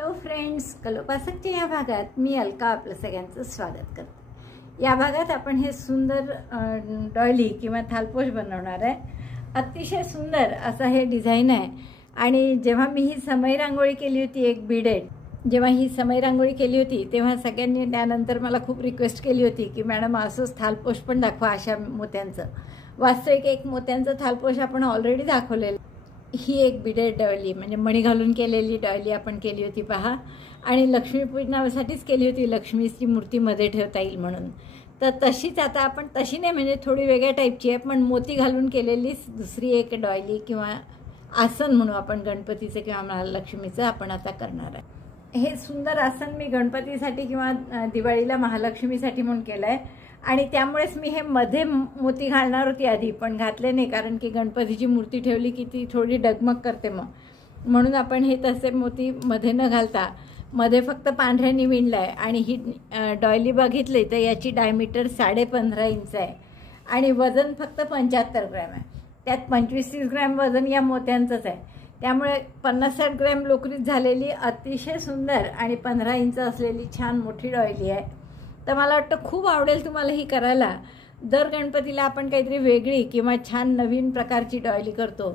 Hello friends, कलोपासकच्या या भागात मी अलका आपलं सगळ्यांचं स्वागत करते। या भागात आपण हे सुंदर डॉयली किंवा थालपोश बनवणार आहे। अतिशय सुंदर असं हे डिझाइन आहे। आणि जेव्हा मी ही समय रांगोळी केली होती एक बीडेड, जेव्हा ही समय रांगोळी केली होती तेव्हा सगळ्यांनी त्यानंतर मला खूप रिक्वेस्ट केली होती की मॅडम असंच थालपोश पण दाखवा अशा मोत्यांचं। वास्तविक एक मोत्यांचं थालपोश आपण ऑलरेडी दाखवलेलं। ही एक बीडेड डॉयली म्हणजे मणी घालून केलेली डॉयली आपण केली होती पहा। आणि लक्ष्मीपूजनासाठीच केली होती, लक्ष्मीची मूर्ती मध्ये ठेवता येईल म्हणून। तर तशीच आता आपण तशी नाही म्हणजे थोडी वेगळ्या टाईपची आहे, पण मोती घालून केलेली दुसरी एक डॉयली किंवा आसन म्हणू आपण गणपतीचं किंवा महालक्ष्मीचं आपण आता करणार आहे। हे सुंदर आसन मी गणपतीसाठी किंवा दिवाळीला महालक्ष्मीसाठी म्हणून केलं आहे। आणि त्यामुळेच मी हे मध्ये मोती घालणार होती आधी, पण घातले नाही कारण की गणपतीची मूर्ती ठेवली की ती थोडी डगमग करते म्हणून आपण हे तसे मोती मध्ये न घालता मध्ये फक्त पांढऱ्यानी विणलं आहे। आणि ही डॉयली बघितली तर याची डायमीटर 15.5 इंच आहे आणि वजन फक्त 75 ग्रॅम आहे। त्यात 25-30 ग्रॅम वजन या मोत्यांचंच आहे। त्यामुळे 50-60 ग्रॅम लोकरीत झालेली अतिशय सुंदर आणि 15 इंच असलेली छान मोठी डॉयली आहे। तर मला वाटतं खूप आवडेल तुम्हाला ही करायला। दर गणपतीला आपण काहीतरी वेगळी किंवा छान नवीन प्रकारची डॉयली करतो,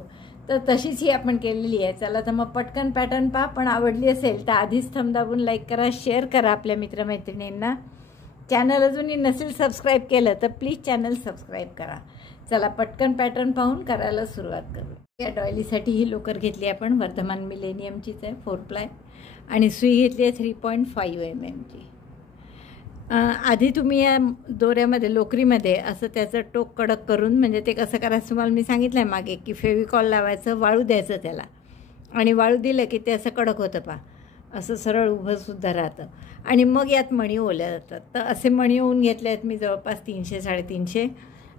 तर तशीच ही आपण केलेली आहे। चला तर मग पटकन पॅटर्न पहा। पण आवडली असेल तर आधीच थंब दाबून लाईक करा, शेअर करा आपल्या मित्रमैत्रिणींना। चॅनल अजूनही नसेल सबस्क्राईब केलं तर प्लीज चॅनल सबस्क्राईब करा। चला पटकन पॅटर्न पाहून करायला सुरुवात करू। या डॉयलीसाठी ही लोकर घेतली आपण, वर्धमान मिलेनियमचीच आहे 4 प्लाय, आणि सुई घेतली आहे 3.5 mm ची। आधी तुम्ही या दोऱ्यामध्ये लोकरीमध्ये असं त्याचं टोक कडक करून, म्हणजे ते कसं करायचं तुम्हाला मी सांगितलं आहे मागे की फेविकॉल लावायचं, वाळू द्यायचं त्याला, आणि वाळू दिलं की ते असं कडक होतं पहा, असं सरळ उभंसुद्धा राहतं। आणि मग यात मणी ओल्या जातात। तर असे मणी ओवून घेतले आहेत मी जवळपास 300-350।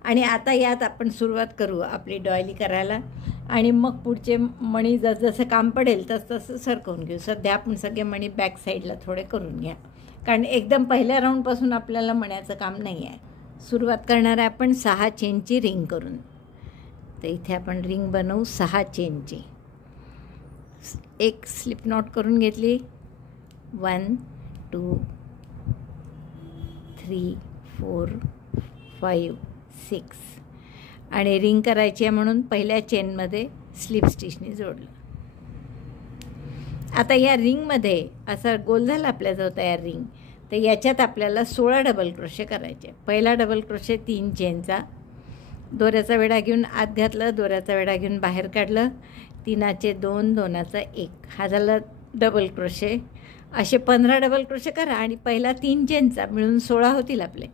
आणि आता यात आपण सुरुवात करू आपली डॉयली करायला। आणि मग पुढचे मणी जसं काम पडेल तसं सरकवून घेऊ। सध्या आपण सगळे मणी बॅक साईडला थोडे करून घ्या, कारण एकदम पहिल्या राऊंडपासून आपल्याला मण्याचं काम नाही आहे। सुरुवात करणार आहे आपण 6 चेनची रिंग करून। तर इथे आपण रिंग बनवू 6 चेनची। एक स्लिप नॉट करून घेतली, 1 2 3 4 5 6, आणि रिंग करायची आहे म्हणून पहिल्या चेनमध्ये स्लिप स्टिचने जोडलं। आता या रिंगमध्ये असा गोल झाला आपल्याजवळ तयार रिंग, तर याच्यात आपल्याला 16 डबल क्रोशे करायचे। पहिला डबल क्रोशे 3 चेनचा, दोऱ्याचा वेढा घेऊन आत घातलं, दोऱ्याचा वेढा घेऊन बाहेर काढलं, 3चे 2, 2चा 1, हा झाला डबल क्रोशे। असे 15 डबल क्रोशे करा आणि पहिला 3 चेनचा मिळून 16 होतील आपले।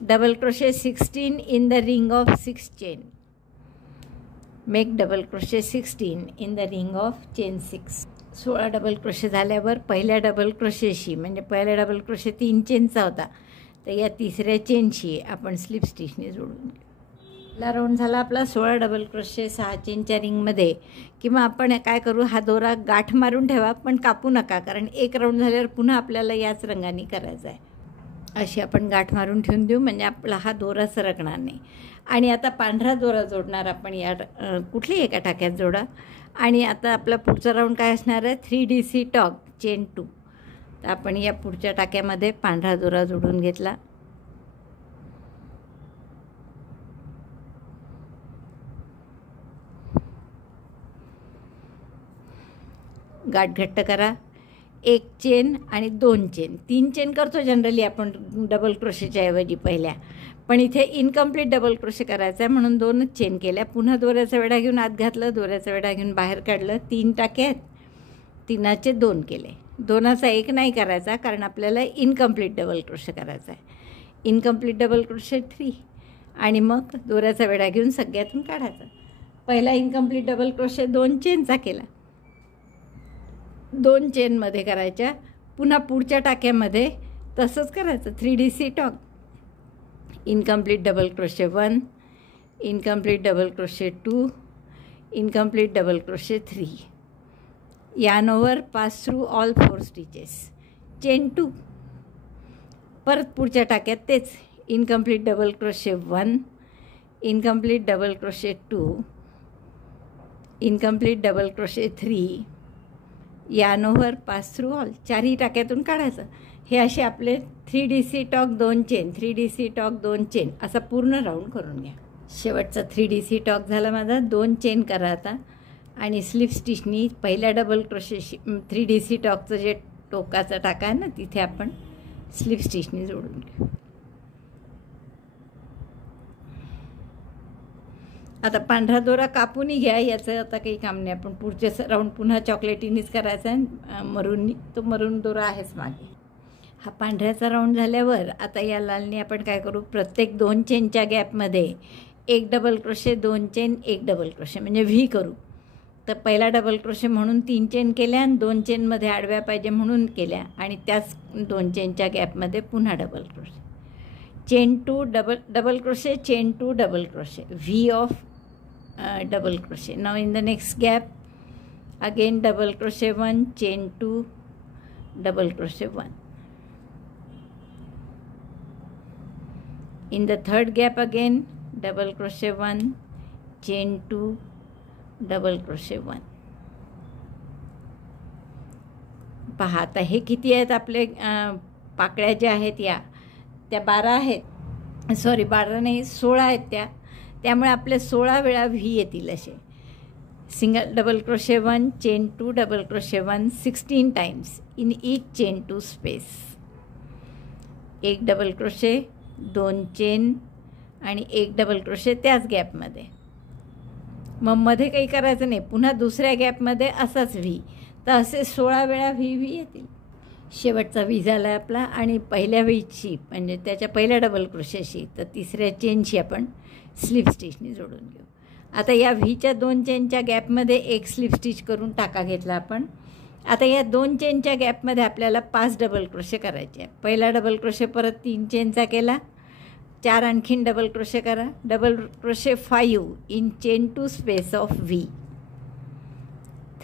Double crochet 16 in the ring of 6 chain, make double crochet 16 in the ring of chain 6। 16 double crochet झाल्यावर पहिल्या डबल क्रोशेशी, म्हणजे पहिला डबल क्रोशे 3 चेनचा होता, तर या तिसऱ्या चेनशी आपण स्लिप स्टिचने जोडून घेऊ। पहिला राऊंड झाला आपला 16 डबल क्रोशे 6 चेनच्या रिंगमध्ये। किंवा आपण काय करू, हा दोरा गाठ मारून ठेवा पण कापू नका, कारण एक राऊंड झाल्यावर पुन्हा आपल्याला याच रंगाने करायचा आहे। अशी आपण गाठ मारून ठेवून देऊ, म्हणजे आपला हा दोरा सरकणार नाही। आणि आता पांढरा दोरा जोडणार आपण या कुठल्याही एका टाक्यात जोडा। आणि आता आपला पुढचा राऊंड काय असणार आहे, 3DC टॉग चेन 2। तर आपण या पुढच्या टाक्यामध्ये पांढरा दोरा जोडून घेतला, गाठ घट्ट करा, 1 चेन आणि 2 चेन, 3 चेन करतो जनरली आपण डबल क्रोशेच्या ऐवजी पहिल्या, पण इथे इनकम्प्लीट डबल क्रोशे करायचा आहे म्हणून 2च चेन केल्या। पुन्हा दोऱ्याचा वेढा घेऊन आत घातलं, दोऱ्याचा वेढा घेऊन बाहेर काढलं, 3 टाके आहेत, 3चे 2 केले, 2चा 1 नाही करायचा कारण आपल्याला इनकम्प्लीट डबल क्रोशे करायचा आहे। इनकम्प्लीट डबल क्रोशे 3, आणि मग दोऱ्याचा वेढा घेऊन सगळ्यातून काढायचा। पहिला इनकम्प्लीट डबल क्रोशे 2 चेनचा केला, 2 चेनमध्ये करायच्या, पुन्हा पुढच्या टाक्यामध्ये तसंच करायचं 3DC tog, incomplete double crochet 1, incomplete double crochet 2, incomplete double crochet 3, yarn over pass through all 4 stitches, chain 2, परत पुढच्या टाक्यात तेच incomplete double crochet 1, incomplete double crochet 2, incomplete double crochet 3, yarn over pass through all, चारही टाक्यातून काढायचं. हे असे आपले 3DC talk 2 chain, 3DC talk 2 chain असा पूर्ण राऊंड करून घ्या. शेवटचा 3DC टॉक झाला माझा. 2 चेन करा आता आणि स्लिप स्टिचनी पहिल्या डबल क्रोशेशी 3DC टॉकचं जे टोकाचा टाका आहे ना तिथे आपण स्लिप स्टिचनी जोडून घेऊ. आता पांढरा दोरा कापूनही घ्या, याचं आता काही काम नाही. आपण पुढचे राऊंड पुन्हा चॉकलेटीनीच करायचा आहे, मरूननी. तो मरून दोरा आहेच मागे. हा पांढऱ्याचा राऊंड झाल्यावर आता या लालनी आपण काय करू, प्रत्येक 2 चेनच्या गॅपमध्ये 1 double crochet, 2 chain, 1 double crochet म्हणजे व्ही करू. तर पहिला डबल क्रोशे म्हणून 3 चेन केल्या आणि 2 चेनमध्ये आडव्या पाहिजे म्हणून केल्या आणि त्याच 2 चेनच्या गॅपमध्ये पुन्हा double crochet, chain 2 double crochet, chain 2 double crochet, V of double crochet. Now in the next gap again double crochet 1, chain 2, double crochet 1. In the third gap again double crochet 1, chain 2, double crochet 1. पहा आता हे किती आहेत आपले पाकळ्या ज्या आहेत त्या 12 आहेत, सॉरी 12 नाही 16 आहेत त्यामुळे आपले 16 वेळा व्ही येतील असे. Single double crochet 1, chain 2, double crochet 1 16 times in each chain 2 space. 1 double crochet, 2 chain आणि 1 डबल क्रोशे त्याच गॅपमध्ये. मग मध्ये काही करायचं नाही, पुन्हा दुसऱ्या गॅपमध्ये असाच व्ही. तर असे 16 वेळा व्ही येतील. शेवटचा व्ही झाला आपला आणि पहिल्या व्हीची म्हणजे त्याच्या पहिल्या डबल क्रोशेशी तर तिसऱ्या चेनशी आपण स्लिप स्टिचनी जोडून घेऊ. आता या व्हीच्या 2 चेनच्या गॅपमध्ये 1 स्लिप स्टिच करून टाका घेतला आपण. आता या 2 चेनच्या गॅपमध्ये आपल्याला 5 डबल क्रोशे करायचे आहे. पहिला डबल क्रोशे परत 3 चेनचा केला, 4 आणखीन डबल क्रोशे करा, double crochet 5 in chain 2 space of V.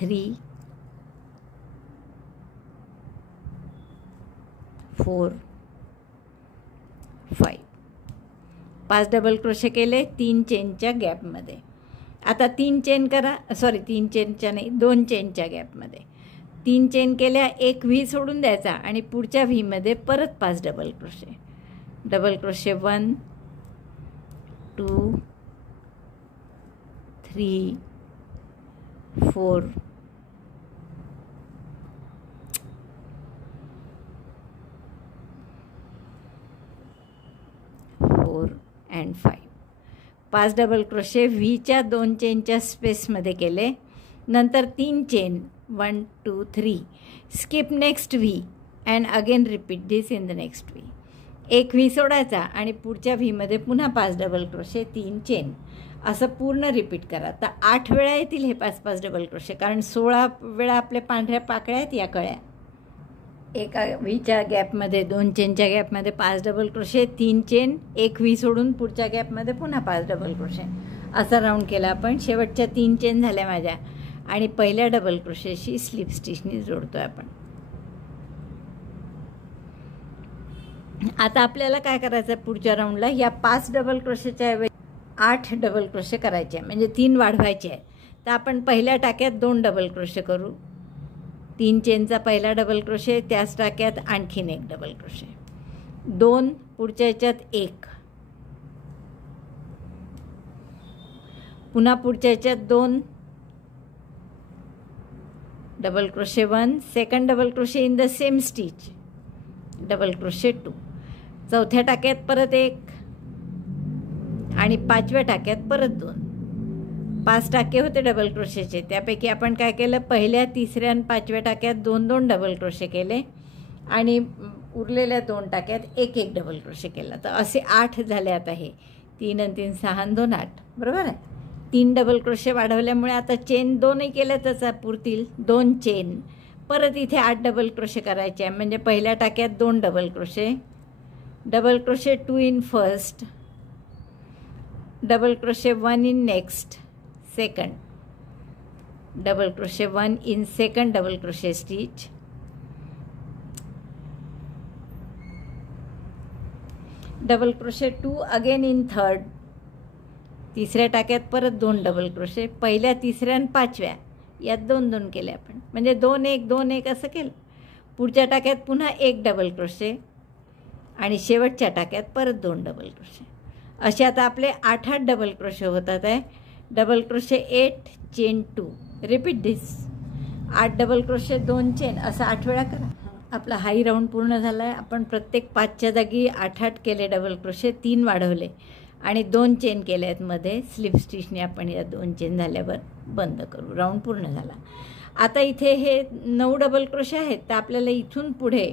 3 4 5 5 double crochet केले 3 चेनच्या गॅपमध्ये. आता 3 चेन करा, सॉरी 3 चेनच्या नाही 2 चेनच्या गॅपमध्ये 3 चेन केल्या, 1 व्ही सोडून द्यायचा आणि पुढच्या व्हीमध्ये परत 5 double crochet. Double crochet 1 2 3 4 and 5. 5 double crochet व्हीच्या 2 चेनच्या स्पेसमध्ये केले. नंतर 3 chain 1 2 3, skip next V and again repeat this in the next V. 1 V सोडायचा आणि पुढच्या व्हीमध्ये पुन्हा 5 डबल क्रोशे 3 चेन असं पूर्ण रिपीट करा. तर 8 वेळा येतील हे 5-5 डबल क्रोशे, कारण 16 वेळा आपल्या पांढऱ्या पाकळ्या आहेत या कळ्या. एका व्हीच्या गॅपमध्ये 2 चेनच्या गॅपमध्ये 5 डबल क्रोशे, 3 चेन, 1 व्ही सोडून पुढच्या गॅपमध्ये पुन्हा 5 डबल क्रोशे असा राऊंड केला आपण. शेवटच्या 3 चेन झाल्या माझ्या आणि पहिल्या डबल क्रोशेशी स्लिप स्टिचनी जोडतो आहे आपण. आता आपल्याला काय करायचं आहे पुढच्या राऊंडला, या 5 डबल क्रोशेच्या ऐवजी 8 डबल क्रोशे करायचे आहे, म्हणजे 3 वाढवायचे आहे. तर आपण पहिल्या टाक्यात 2 डबल क्रोशे करू. 3 चेनचा पहिला डबल क्रोशे, त्याच टाक्यात आणखीन 1 डबल क्रोशे, 2 पुढच्या ह्याच्यात 1, पुन्हा पुढच्या ह्याच्यात 2 double crochet 1, second double crochet in the same stitch, double crochet 2, चौथ्या टाक्यात परत 1 आणि 5व्या टाक्यात परत 2. 5 टाके होते डबल क्रोशेचे, त्यापैकी आपण काय केलं, पहिल्या 3ऱ्या आणि 5व्या टाक्यात 2-2 डबल क्रोशे केले आणि उरलेल्या 2 टाक्यात 1-1 डबल क्रोशे केला. तर असे 8 झाले. आता हे 3 आणि 3 6 आणि 2 8, बरोबर आहे. 3 डबल क्रोशे वाढवल्यामुळे आता चेन 2ही केल्या त्याचा पुरतील 2 चेन, परत इथे 8 डबल क्रोशे करायचे आहे. म्हणजे पहिल्या टाक्यात 2 double crochet, double crochet 2 in first, double crochet 1 in next second, double crochet 1 in second double crochet stitch, double crochet 2 again in third, 3ऱ्या टाक्यात परत 2 डबल क्रोशे, पहिल्या 3ऱ्या आणि 5व्या यात 2 2 केले आपण, म्हणजे 2 1 2 1 असं केलं. पुढच्या टाक्यात पुन्हा 1 डबल क्रोशे आणि शेवटच्या टाक्यात परत 2 डबल क्रोशे. असे आता आपले 8 8 डबल क्रोशे होतात आहे. Double crochet 8 chain 2. Repeat this. 8 double crochet 2 chain असं 8 वेळा करा. आपला हाई राऊंड पूर्ण झाला आहे. आपण प्रत्येक 5च्या जागी 8 8 केले डबल क्रोशे, 3 वाढवले आणि 2 चेन केले आहेत मध्ये. स्लिप स्टिचने आपण या 2 चेन झाल्यावर बंद करू. राऊंड पूर्ण झाला. आता इथे हे 9 डबल क्रोशे आहेत, तर आपल्याला इथून पुढे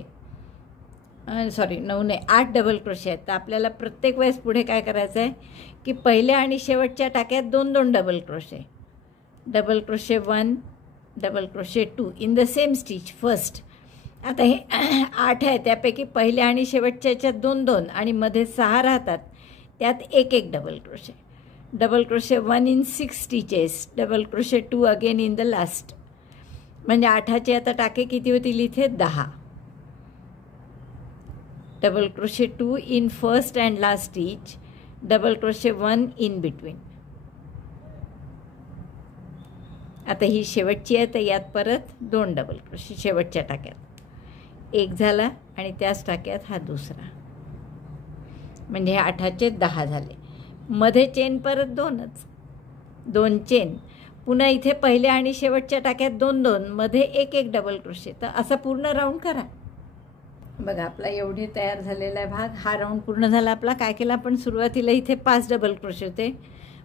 9 नाही 8 डबल क्रोशे आहेत. तर आपल्याला प्रत्येक वेळेस पुढे काय करायचं आहे की पहिल्या आणि शेवटच्या टाक्यात 2 2 double crochet. Double crochet 1 double crochet 2 in the same stitch first. आता हे 8 आहे, त्यापैकी पहिल्या आणि शेवटच्या याच्यात 2 2 आणि मध्ये 6 राहतात, त्यात 1 1 double crochet. Double crochet 1 in 6 stitches. Double crochet 2 again in the last. म्हणजे 8चे आता टाके किती होतील इथे? 10. Double crochet 2 in first and last stitch. Double crochet 1 in between. आता ही शेवटची आहे, तर यात परत 2 डबल क्रोशे शेवटच्या टाक्यात. 1 झाला आणि त्याच टाक्यात हा दुसरा, म्हणजे हे 8चे 10 झाले. मध्ये चेन परत 2च, 2 चेन. पुन्हा इथे पहिल्या आणि शेवटच्या टाक्यात 2 2 मध्ये 1 1 डबल क्रोशे. तर असं पूर्ण राऊंड करा. बघा आपला एवढे तयार झालेला आहे भाग. हा राऊंड पूर्ण झाला आपला. काय केलं आपण? सुरुवातीला इथे 5 डबल क्रोशे होते,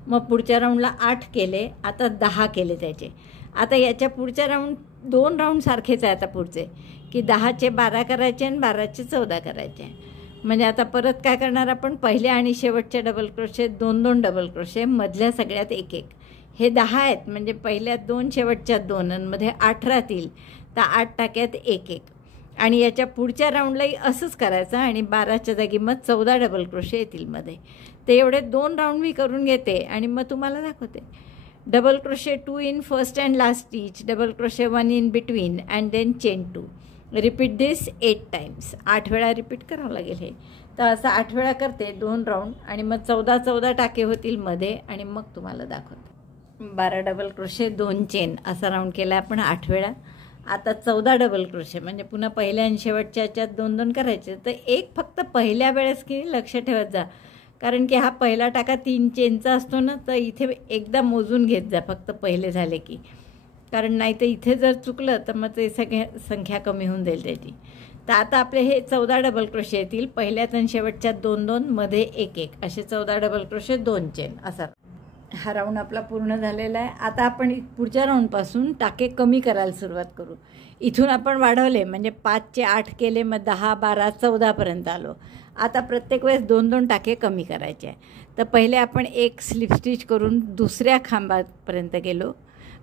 मग पुढच्या राऊंडला 8 केले, आता 10 केले त्याचे. आता याच्या पुढच्या राऊंड 2 राऊंड सारखेच आहे आता पुढचे, की 10चे 12 करायचे आणि 12चे 14 करायचे. म्हणजे आता परत काय करणार आपण? पहिल्या आणि शेवटच्या डबल क्रोशे 2 2 डबल क्रोशे, मधल्या सगळ्यात 1 1. हे 10 आहेत, म्हणजे पहिल्यात 2 शेवटच्यात 2 आणि मध्ये 8 राहतील, तर 8 टाक्यात 1 1. आणि याच्या पुढच्या राऊंडलाही असंच करायचं आणि 12च्या जागी मग 14 डबल क्रोशे येतील मध्ये. ते एवढे 2 राऊंड मी करून घेते आणि मग तुम्हाला दाखवते. Double crochet 2 in first and last stitch. Double crochet 1 in between and then chain 2. Repeat this 8 times. 8 वेळा रिपीट करावं लागेल हे. तर असं 8 वेळा करते 2 राऊंड आणि मग 14 14 टाके होतील मध्ये आणि मग तुम्हाला दाखवते. 12 डबल क्रोशे 2 चेन असा राऊंड केला आपण 8 वेळा. आता 14 डबल क्रोशे, म्हणजे पुन्हा पहिल्या आणि शेवटच्या याच्यात 2 2 करायचे. तर एक फक्त पहिल्या वेळेस की लक्ष ठेवत जा, कारण की हा पहिला टाका 3 चेनचा असतो ना, तर इथे एकदा मोजून घेत जा फक्त पहिले झाले की, कारण नाही तर इथे जर चुकलं तर मग ते संख्या कमी होऊन जाईल त्याची. तर आता आपले हे 14 डबल क्रोशे येतील. पहिल्यात आणि शेवटच्यात 2 2 मध्ये 1 1 असे 14 डबल क्रोशे 2 चेन असा. हा राऊंड आपला पूर्ण झालेला आहे. आता आपण पुढच्या राऊंडपासून टाके कमी करायला सुरुवात करू. इथून आपण वाढवले, म्हणजे 5चे 8 केले, मग 10 12 14पर्यंत आलो. आता प्रत्येक वेळेस 2 2 टाके कमी करायचे आहे. तर पहिले आपण एक स्लिप स्टिच करून दुसऱ्या खांबापर्यंत गेलो,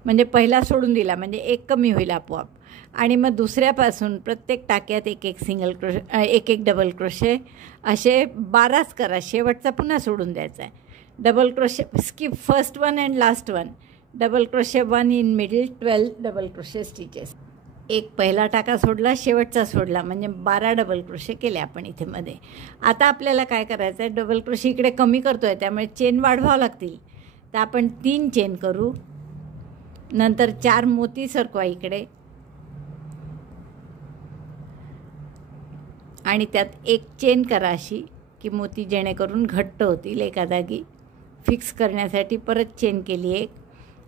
म्हणजे पहिला सोडून दिला, म्हणजे 1 कमी होईल आपोआप. आणि मग दुसऱ्यापासून प्रत्येक टाक्यात 1 1 सिंगल क्रोशे 1 1 डबल क्रोशे असे 12च करा. शेवटचा पुन्हा सोडून द्यायचा आहे. Double crochet skip first one and last one. Double crochet 1 in middle. 12 double crochet stitches. एक पहिला टाका सोडला, शेवटचा सोडला, म्हणजे 12 डबल क्रोशे केले आपण इथे मध्ये. आता आपल्याला काय करायचं आहे? डबल क्रोशे इकडे कमी करतो आहे, त्यामुळे चेन वाढवावं लागतील. तर आपण 3 चेन करू. नंतर 4 मोती सरकवा इकडे आणि त्यात 1 चेन करा अशी, की मोती जेणेकरून घट्ट होतील एका जागी. फिक्स करण्यासाठी परत चेन केली 1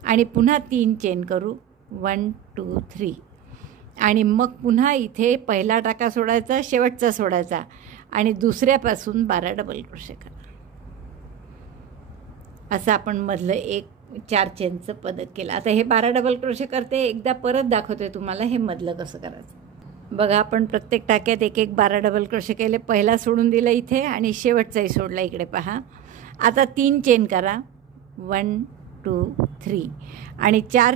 आणि पुन्हा 3 चेन करू. 1 2 3 आणि मग पुन्हा इथे पहिला टाका सोडायचा, शेवटचा सोडायचा आणि दुसऱ्यापासून 12 डबल क्रोशे करा. असं आपण मधलं एक 4 चेनचं पदक केलं. आता हे 12 डबल क्रोशे करते, एकदा परत दाखवते तुम्हाला हे मधलं कसं करायचं. बघा आपण प्रत्येक टाक्यात 1 1 12 डबल क्रोशे केले. पहिला सोडून दिला इथे आणि शेवटचाही सोडला इकडे पहा. आता 3 चेन करा. 1 2 3 आणि 4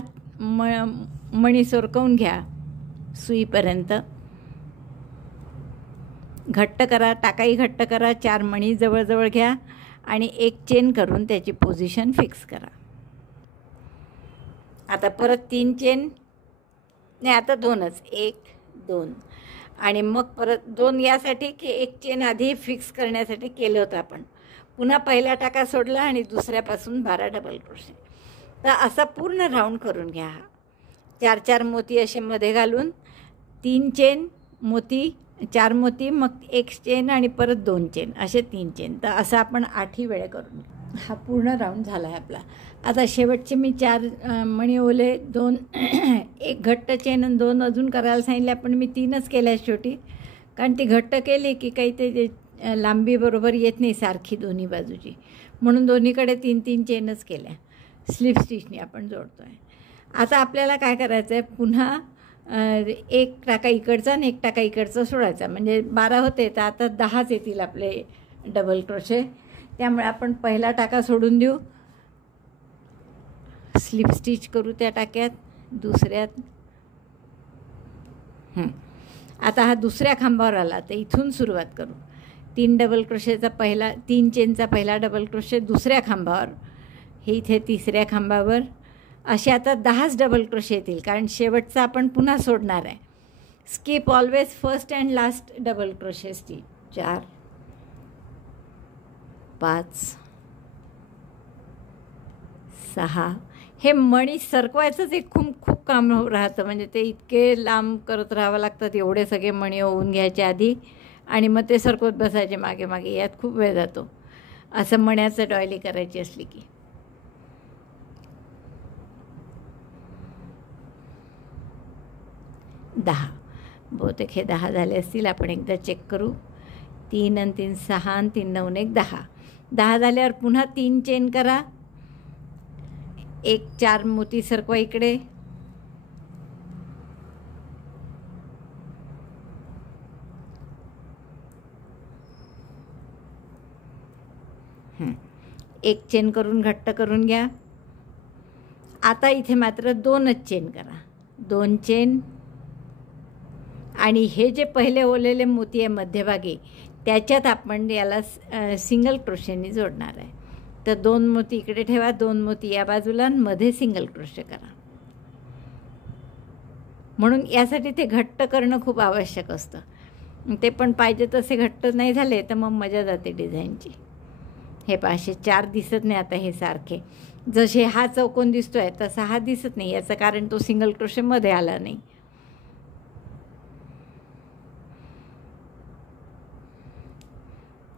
मणी सोरकवून घ्या सुईपर्यंत. घट्ट करा, टाकाही घट्ट करा. 4 मणी जवळजवळ घ्या आणि 1 चेन करून त्याची पोझिशन फिक्स करा. आता परत 3 चेन, नाही आता 2च, 1 2 आणि मग परत 2 यासाठी की 1 चेन आधी फिक्स करण्यासाठी केलं होतं आपण. पुन्हा पहिला टाका सोडला आणि दुसऱ्यापासून 12 डबल क्रोशे. तर असा पूर्ण राऊंड करून घ्या. 4 4 मोती असे मध्ये घालून 3 चेन मोती, 4 मोती, मग 1 चेन आणि परत 2 चेन, असे 3 चेन. तर असं आपण 8ही वेळा करून हा पूर्ण राऊंड झाला आहे आपला. आता शेवटचे मी 4 मणी ओले, 2 एक घट्ट चेन आणि 2 अजून करायला सांगितले, पण मी 3च केल्या शेवटी, कारण ती घट्ट केली की काही ते लांबी बरोबर येत नाही सारखी दोन्ही बाजूची, म्हणून दोन्हीकडे 3 3 चेनच केल्या. स्लिप स्टिचने आपण जोडतो आहे. आता आपल्याला काय करायचं आहे, पुन्हा 1 टाका इकडचा आणि 1 टाका इकडचा सोडायचा, म्हणजे 12 होते. तर आता 10च येतील आपले डबल क्रोशे. त्यामुळे आपण पहिला टाका सोडून देऊ, स्लिप स्टिच करू त्या टाक्यात, दुसऱ्यात. आता हा दुसऱ्या खांबावर आला, तर इथून सुरुवात करू. 3 डबल क्रोशेचा पहिला, 3 चेनचा पहिला डबल क्रोशे दुसऱ्या खांबावर, हे इथे तिसऱ्या खांबावर. असे आता 10च डबल क्रोशे येतील, कारण शेवटचा आपण पुन्हा सोडणार आहे. Skip always first and last double crochet stitch. 4 5 6. हे मणी सरकवायचंच एक खूप काम राहतं, म्हणजे ते इतके लांब करत राहावं लागतात, एवढे सगळे मणी होऊन घ्यायचे आधी, आणि मग ते सरकवत बसायचे मागे मागे. यात खूप वेळ जातो असं मण्याचं डॉयली करायची असली की. 10 बहुतेक हे 10 झाले असतील. आपण एकदा चेक करू. 3 आणि 3 6 आणि 3 9 1 10. 10 झाल्यावर पुन्हा 3 चेन करा, 1 4 मोती सरकवा इकडे, एक चेन करून घट्ट करून घ्या. आता इथे मात्र 2च चेन करा, 2 चेन, आणि हे जे पहिले ओलेले मोती आहे मध्यभागी, त्याच्यात आपण याला सिंगल क्रोशेने जोडणार आहे. तर 2 मोती इकडे ठेवा, 2 मोती या बाजूला, आणि मध्ये सिंगल क्रोशे करा. म्हणून यासाठी ते घट्ट करणं खूप आवश्यक असतं. ते पण पाहिजे तसे घट्ट नाही झाले तर मग मजा जाते डिझाईनची. हे पाचशे 4 दिसत नाही आता हे सारखे, जसे हा चौकोन दिसतोय तसा हा दिसत नाही. याचं कारण तो सिंगल क्रोशेमध्ये आला नाही.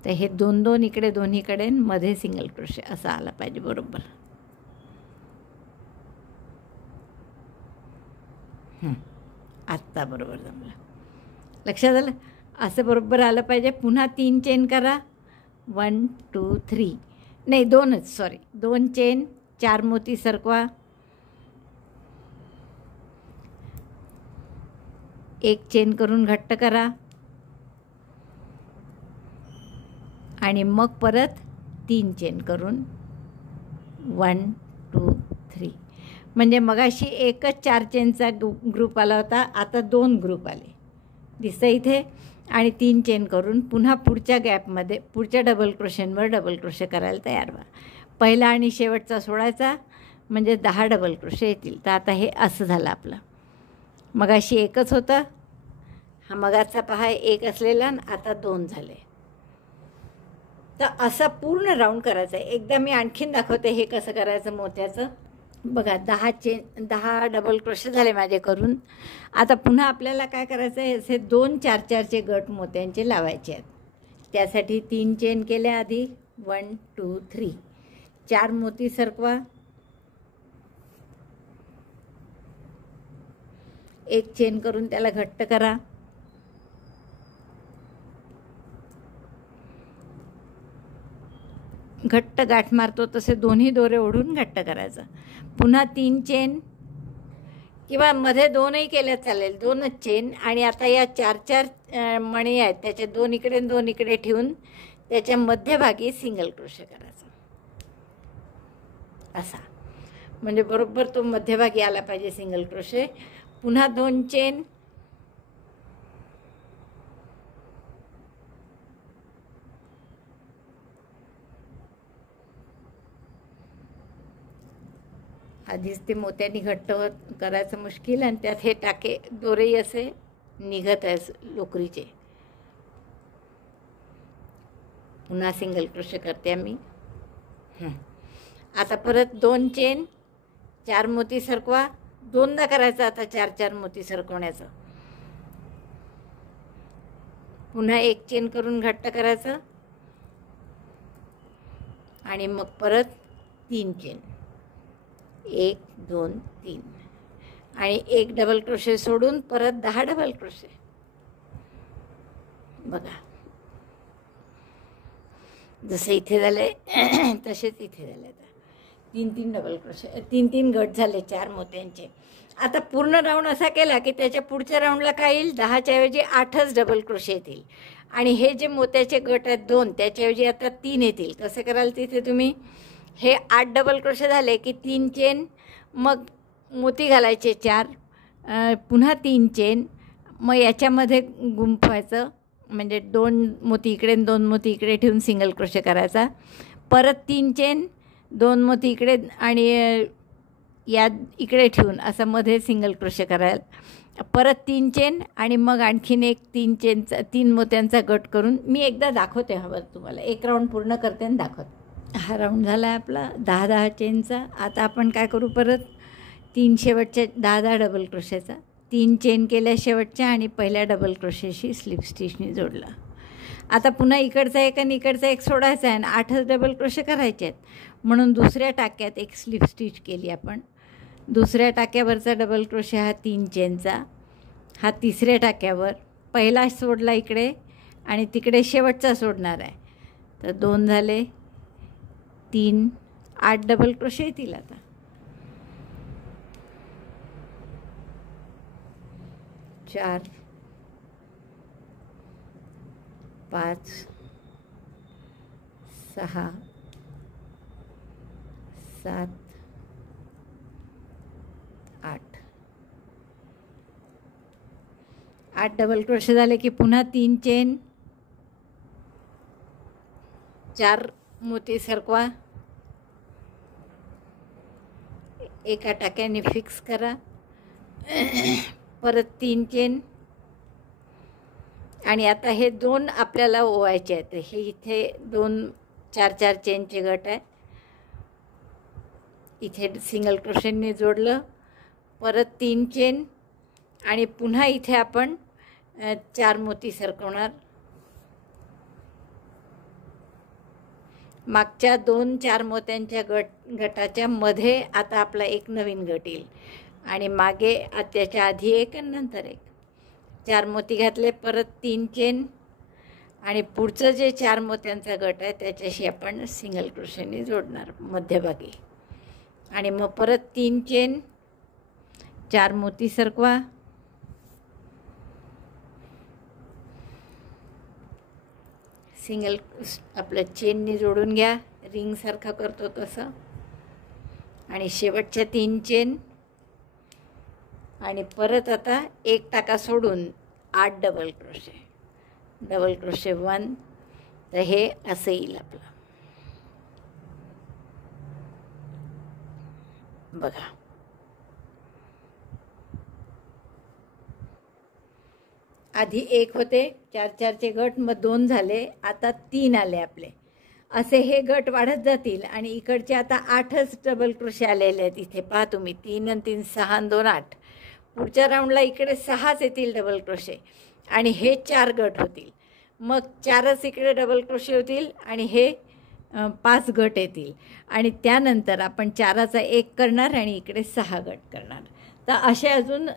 तर हे 2 2 इकडे, दोन्हीकडे, मध्ये सिंगल क्रोशे असं आला पाहिजे बरोबर. आत्ता बरोबर जमलं, लक्षात आलं. असं बरोबर आलं पाहिजे. पुन्हा 3 चेन करा, 1 2 3, नाही 2च, सॉरी, 2 चेन, 4 मोती सरकवा, 1 चेन करून घट्ट करा, आणि मग परत 3 चेन करून 1 2 3. म्हणजे मगाशी एकच 4 चेनचा ग्रुप आला होता, आता 2 ग्रुप आले दिसतं इथे. आणि 3 चेन करून पुन्हा पुढच्या गॅपमध्ये, पुढच्या डबल क्रोशेंवर डबल क्रोशे करायला तयार व्हा. पहिला आणि शेवटचा सोडायचा, म्हणजे 10 डबल क्रोशे येतील. तर आता हे असं झालं आपलं. मगाशी एकच होतं, हा मगाचा पहा 1 असलेला, आता 2 झाले. तर असा पूर्ण राऊंड करायचा आहे. एकदा मी आणखीन दाखवते हे कसं करायचं मोत्याचं. बघा 10 डबल क्रोशे झाले माझे करून. आता पुन्हा आपल्याला काय करायचं आहे, असे 2 4 4चे गट मोत्यांचे लावायचे आहेत. त्यासाठी 3 चेन केल्या आधी, 1 2 3, 4 मोती सरकवा, 1 चेन करून त्याला घट्ट करा, घट्ट गाठ मारतो तसे दोन्ही दोरे ओढून घट्ट करायचं. पुन्हा 3 चेन, किंवा मध्ये 2ही केल्या चालेल, 2च चेन. आणि आता या 4 4 मणी आहेत, त्याचे 2 इकडे 2 इकडे ठेवून त्याच्या मध्यभागी सिंगल क्रोशे करायचा असा, म्हणजे बरोबर तो मध्यभागी आला पाहिजे सिंगल क्रोशे. पुन्हा 2 चेन, आधीच ते मोत्यांनी घट्ट करायचं मुश्किल, आणि त्यात हे टाके दोरेही असे निघत आहे लोकरीचे. पुन्हा सिंगल क्रोशे करते मी. आता परत 2 चेन, 4 मोती सरकवा, दोनदा करायचं आता 4-4 मोती सरकवण्याचं. पुन्हा एक चेन करून घट्ट करायचं आणि मग परत 3 चेन, 1 2 3 आणि एक डबल क्रोशे सोडून परत 10 डबल क्रोशे. बघा जसे इथे झाले तसेच इथे झाले. आता 3-3 डबल क्रोशे, 3-3 गट झाले 4 मोत्यांचे. आता पूर्ण राऊंड असा केला की त्याच्या पुढच्या राऊंडला काय येईल, 10च्या ऐवजी 8च डबल क्रोशे येतील आणि हे जे मोत्याचे गट आहेत 2 त्याच्याऐवजी आता 3 येतील. कसं कराल तिथे तुम्ही, हे 8 डबल क्रोशे झाले की 3 चेन, मग मोती घालायचे 4, पुन्हा 3 चेन, मग याच्यामध्ये गुंफवायचं म्हणजे 2 मोती इकडे 2 मोती इकडे ठेवून सिंगल क्रोशे करायचा, परत 3 चेन, 2 मोती इकडे आणि या इकडे ठेवून असं मध्ये सिंगल क्रोशे करायला, परत 3 चेन आणि मग आणखीन एक 3 चेनचा 3 मोत्यांचा गट करून मी एकदा दाखवते. हवं तुम्हाला एक राऊंड पूर्ण करते आणि दाखवते. हा राऊंड झाला आहे आपला 10-10 चेनचा. आता आपण काय करू, परत 3 शेवटच्या 10-10 डबल क्रोशेचा, 3 चेन केल्या शेवटच्या आणि पहिल्या डबल क्रोशेशी स्लिप स्टिचने जोडलं. आता पुन्हा इकडचा एक आणि इकडचा एक सोडायचा आहे आणि 8च डबल क्रोशे करायचे आहेत. म्हणून दुसऱ्या टाक्यात एक स्लिप स्टिच केली आपण. दुसऱ्या टाक्यावरचा डबल क्रोशे हा 3 चेनचा, हा तिसऱ्या टाक्यावर पहिला सोडला इकडे आणि तिकडे शेवटचा सोडणार आहे. तर 2 झाले, 3, 8 डबल क्रोशे येतील. आता 4 5 6 7 8 डबल क्रोशे झाले की पुन्हा 3 चेन, 4 मोती सरकवा, एका टाक्याने फिक्स करा, परत 3 चेन आणि आता हे 2 आपल्याला ओवायचे आहेत. हे इथे 2 4-4 चेनचे गट आहे, इथे सिंगल क्रोशेने जोडलं, परत 3 चेन आणि पुन्हा इथे आपण 4 मोती सरकवणार. मागच्या 2-4 मोत्यांच्या गटाच्या मध्ये आता आपला एक नवीन गट येईल आणि मागे त्याच्या आधी एक आणि नंतर एक. 4 मोती घातले, परत 3 चेन आणि पुढचं जे 4 मोत्यांचा गट आहे त्याच्याशी आपण सिंगल क्रोशेने जोडणार मध्यभागी आणि मग परत 3 चेन, 4 मोती सरकवा, सिंगल आपल्या चेननी जोडून घ्या, रिंगसारखा करतो तसं, आणि शेवटच्या 3 चेन आणि परत आता एक टाका सोडून 8 डबल क्रोशे, डबल क्रोशे 1. तर हे असं येईल आपलं. बघा आधी 1 होते 4-4चे गट, मग 2 झाले, आता 3 आले आपले. असे हे गट वाढत जातील आणि इकडचे आता 8च डबल क्रोशे आलेले आहेत. इथे पहा तुम्ही 3 आणि 3 6 आणि 2 8. पुढच्या राऊंडला इकडे 6च येतील डबल क्रोशे आणि हे 4 गट होतील. मग 4च इकडे डबल क्रोशे होतील आणि हे 5 गट येतील आणि त्यानंतर आपण 4चा 1 करणार आणि इकडे 6 गट करणार. तर असे अजून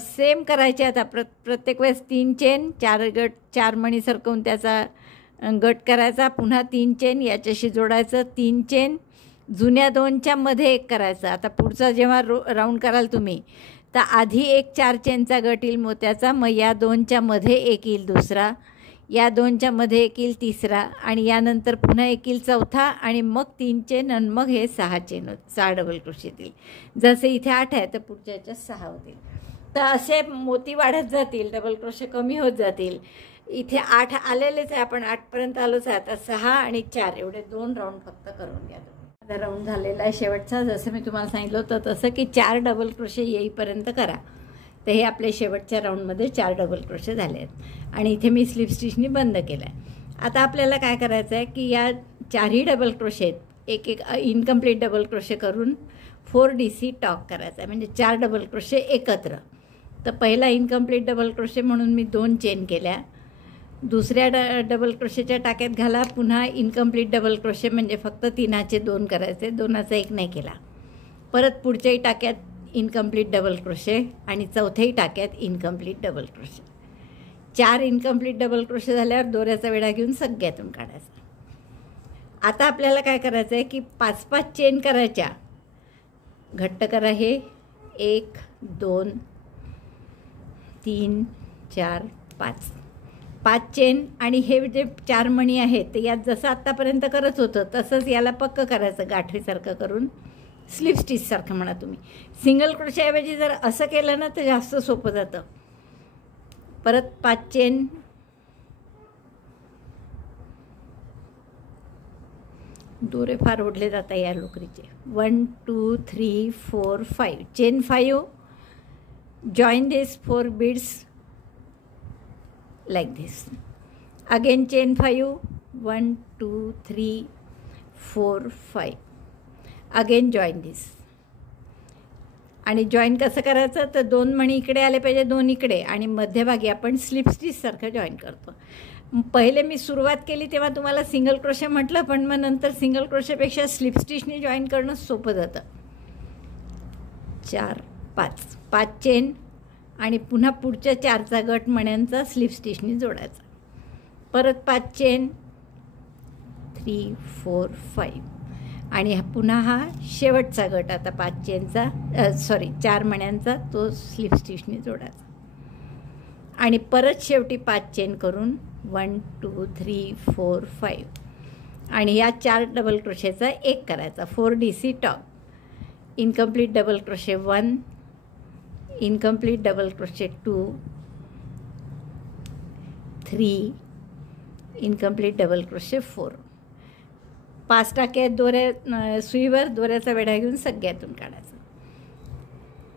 सेम करायचे. आता प्रत्येक वेळेस 3 चेन, 4 गट, 4 मणी सरकवून त्याचा गट करायचा, पुन्हा 3 चेन याच्याशी जोडायचं, 3 चेन, जुन्या 2च्या मध्ये एक करायचं. आता पुढचा जेव्हा राऊंड कराल तुम्ही तर आधी एक 4 चेनचा गट येईल मोत्याचा, मग या 2च्या मध्ये एक येईल दुसरा, या 2च्या मध्ये एक येईल तिसरा आणि यानंतर पुन्हा एक येईल चौथा आणि मग 3 चेन आणि मग हे 6 चेन, 6 डबल क्रोशे येतील. जसे इथे 8 आहे तर पुढच्या याच्यात 6 होतील. तर असे मोती वाढत जातील, डबल क्रोशे कमी होत जातील. इथे 8 आलेलेच आहे, आपण 8पर्यंत आलोच आहे. आता 6 आणि 4 एवढे 2 राऊंड फक्त करून घ्या. आता राऊंड झालेला आहे शेवटचा. जसं मी तुम्हाला सांगितलं होतं तसं की 4 डबल क्रोशे येईपर्यंत करा. तर हे आपले शेवटच्या राऊंडमध्ये 4 डबल क्रोशे झाले आहेत आणि इथे मी स्लिप स्टिचनी बंद केलं आहे. आता आपल्याला काय करायचं आहे की या 4ही डबल क्रोशेत एक एक इनकम्प्लीट डबल क्रोशे करून 4DC टॉक करायचा आहे, म्हणजे 4 डबल क्रोशे एकत्र. तर पहिला इनकम्प्लीट डबल क्रोशे म्हणून मी 2 चेन केल्या. दुसऱ्या डबल क्रोशेच्या टाक्यात घाला, पुन्हा इनकम्प्लीट डबल क्रोशे म्हणजे फक्त 3चे 2 करायचे, 2चा 1 नाही केला. परत पुढच्याही टाक्यात इनकम्प्लीट डबल क्रोशे आणि चौथ्याही टाक्यात incomplete double crochet. 4 incomplete double crochet झाल्यावर दोऱ्याचा वेढा घेऊन सगळ्यातून काढायचा. आता आपल्याला काय करायचं आहे की 5-5 चेन करायच्या. घट्ट करा हे. 1 2 3 4 5 5 चेन. आणि हे जे 4 मणी आहेत ते यात जसं आत्तापर्यंत करत होतं तसंच याला पक्कं करायचं, गाठीसारखं करून, स्लिप स्टिचसारखं म्हणा तुम्ही. सिंगल क्रोशेऐवजी जर असं केलं ना तर जास्त सोपं जातं. परत 5 चेन. दोरे फार ओढले जातात या लोकरीचे. 1 2 3 4 5 chain 5. Join this 4 beads like this. Again chain 5. 1 2 3 4 5. Again join this. आणि जॉईन कसं करायचं तर 2 मणी इकडे आले पाहिजे, 2 इकडे, आणि मध्यभागी आपण स्लिप स्टिचसारखं जॉईन करतो. पहिले मी सुरुवात केली तेव्हा तुम्हाला सिंगल क्रोशे म्हटलं, पण मग नंतर सिंगल क्रोशेपेक्षा स्लिप स्टिचने जॉईन करणं सोपं जातं. 4 5 5 चेन आणि पुन्हा पुढच्या 4चा गट मण्यांचा स्लिप स्टिचने जोडायचा. परत 5 चेन. 3 4 5 आणि पुन्हा हा शेवटचा गट आता 5 चेनचा 4 मण्यांचा तो स्लिप स्टिचने जोडायचा. आणि परत शेवटी 5 चेन करून 1 2 3 4 5 आणि या 4 डबल क्रोशेचा 1 करायचा. 4DC talk. Incomplete double crochet 1, incomplete double crochet 2, 3, incomplete double crochet 4. 5 टाके दोऱ्या सुईवर दोऱ्याचा वेढा घेऊन सगळ्यातून काढायचं.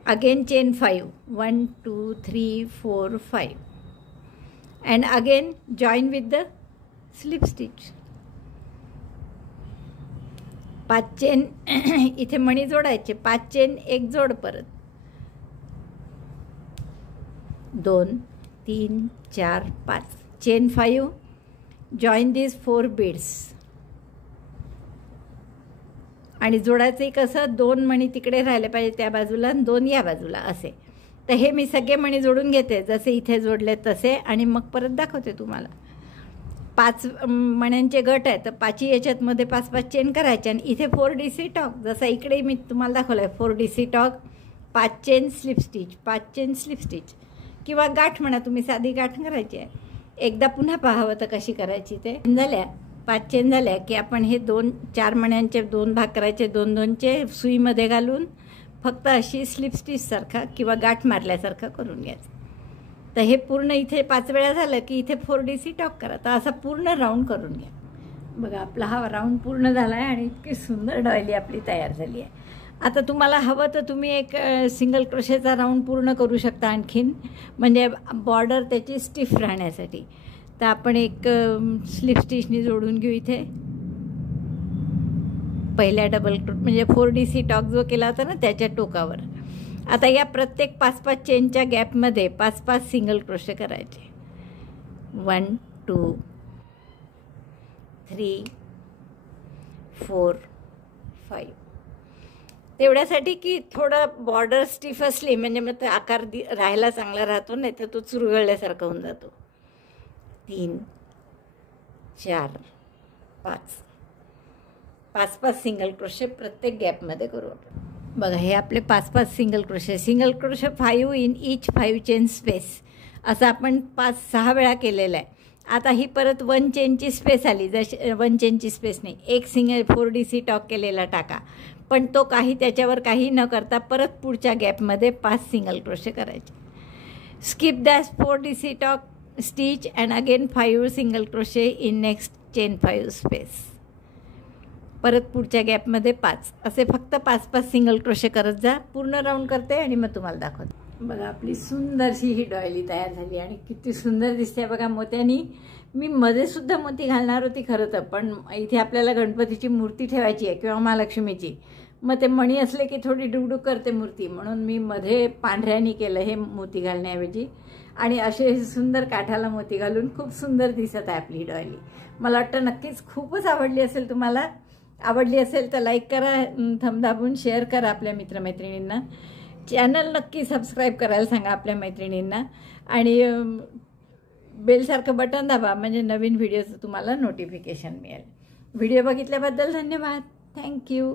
Again chain 5. 1 2 3 4 5 and again join with the slip stitch. 5 chain इथे मणी जोडायचे. 5 चेन 1 जोड. परत 2 3 4 5 चेन 5. जॉईन दिस 4 बीड्स. आणि जोडायचं कसं, 2 मणी तिकडे राहिले पाहिजे त्या बाजूला आणि 2 या बाजूला असे. तर हे मी सगळे मणी जोडून घेते जसे इथे जोडले तसे, आणि मग परत दाखवते तुम्हाला. 5 मण्यांचे गट आहे तर 5 याच्यात मध्ये 5-5 चेन करायचे. आणि इथे 4DC टॉक जसा इकडे मी तुम्हाला दाखवलं आहे. 4DC talk, 5 chain slip stitch, 5 chain slip stitch किंवा गाठ म्हणा तुम्ही, साधी गाठ करायची आहे. एकदा पुन्हा पाहावं तर कशी करायची ते. झाल्या 5 चेन झाल्या की आपण हे 4 मण्यांचे 2 भाग करायचे. 2-2चे सुईमध्ये घालून फक्त अशी स्लिप स्टिचसारखा किंवा गाठ मारल्यासारखा करून घ्यायचं. तर हे पूर्ण इथे 5 वेळा झालं की इथे 4DC टॉक करा. तर असा पूर्ण राऊंड करून घ्या. बघा आपला हा राऊंड पूर्ण झाला आहे आणि इतकी सुंदर डॉयली आपली तयार झाली आहे. आता तुम्हाला हवं तर तुम्ही एक सिंगल क्रोशेचा राऊंड पूर्ण करू शकता आणखीन, म्हणजे बॉर्डर त्याची स्टिफ राहण्यासाठी. तर आपण एक स्लिप स्टिचनी जोडून घेऊ इथे पहिल्या डबल म्हणजे 4DC टॉक जो केला होता ना त्याच्या टोकावर. आता या प्रत्येक 5-5 चेनच्या गॅपमध्ये 5-5 सिंगल क्रोशे करायचे. 1 2 3 4 5. तेवढ्यासाठी की थोडं बॉर्डर स्टिफ असली म्हणजे मग तो आकार राहायला चांगला राहतो, नाही तर तो चुरगळल्यासारखा होऊन जातो. 3 4 5 5-5 सिंगल क्रोशे प्रत्येक गॅपमध्ये करू आपण. बघा हे आपले 5-5 single crochet. Single crochet 5 in each 5 chain space असं आपण 5-6 वेळा केलेलं आहे. आता ही परत 1 चेनची स्पेस आली. जशी 1 चेनची स्पेस नाही, एक सिंगल 4DC टॉक केलेला टाका, पण तो त्याच्यावर काही न करता परत पुढच्या गॅपमध्ये 5 सिंगल क्रोशे करायचे. Skip that 4DC talk stitch and again 5 single crochet in next chain 5 space. परत पुढच्या गॅपमध्ये 5 असे फक्त 5-5 सिंगल क्रोशे करत जा. पूर्ण राऊंड करते आणि मग तुम्हाला दाखवते. बघा आपली सुंदरशी ही डॉयली तयार झाली आणि किती सुंदर दिसते बघा मोत्यानी. मी मध्ये सुद्धा मोती घालणार होती खरं तर, पण इथे आपल्याला गणपतीची मूर्ती ठेवायची आहे किंवा महालक्ष्मीची, मग ते मणी असले की थोडी डुकडुक करते मूर्ती, म्हणून मी मध्ये पांढऱ्यानी केलं हे मोती घालण्याऐवजी. आणि असे सुंदर काठाला मोती घालून खूप सुंदर दिसत आहे आपली डॉली. मला वाटतं नक्कीच खूपच आवडली असेल तुम्हाला. आवडली असेल तर लाईक करा, थंब दाबून शेअर करा आपल्या मित्रमैत्रिणींना. चॅनल नक्की सबस्क्राईब करायला सांगा आपल्या मैत्रिणींना. आणि बेलसारखं बटन दाबा म्हणजे नवीन व्हिडिओचं तुम्हाला नोटिफिकेशन मिळेल. व्हिडिओ बघितल्याबद्दल धन्यवाद. थँक्यू.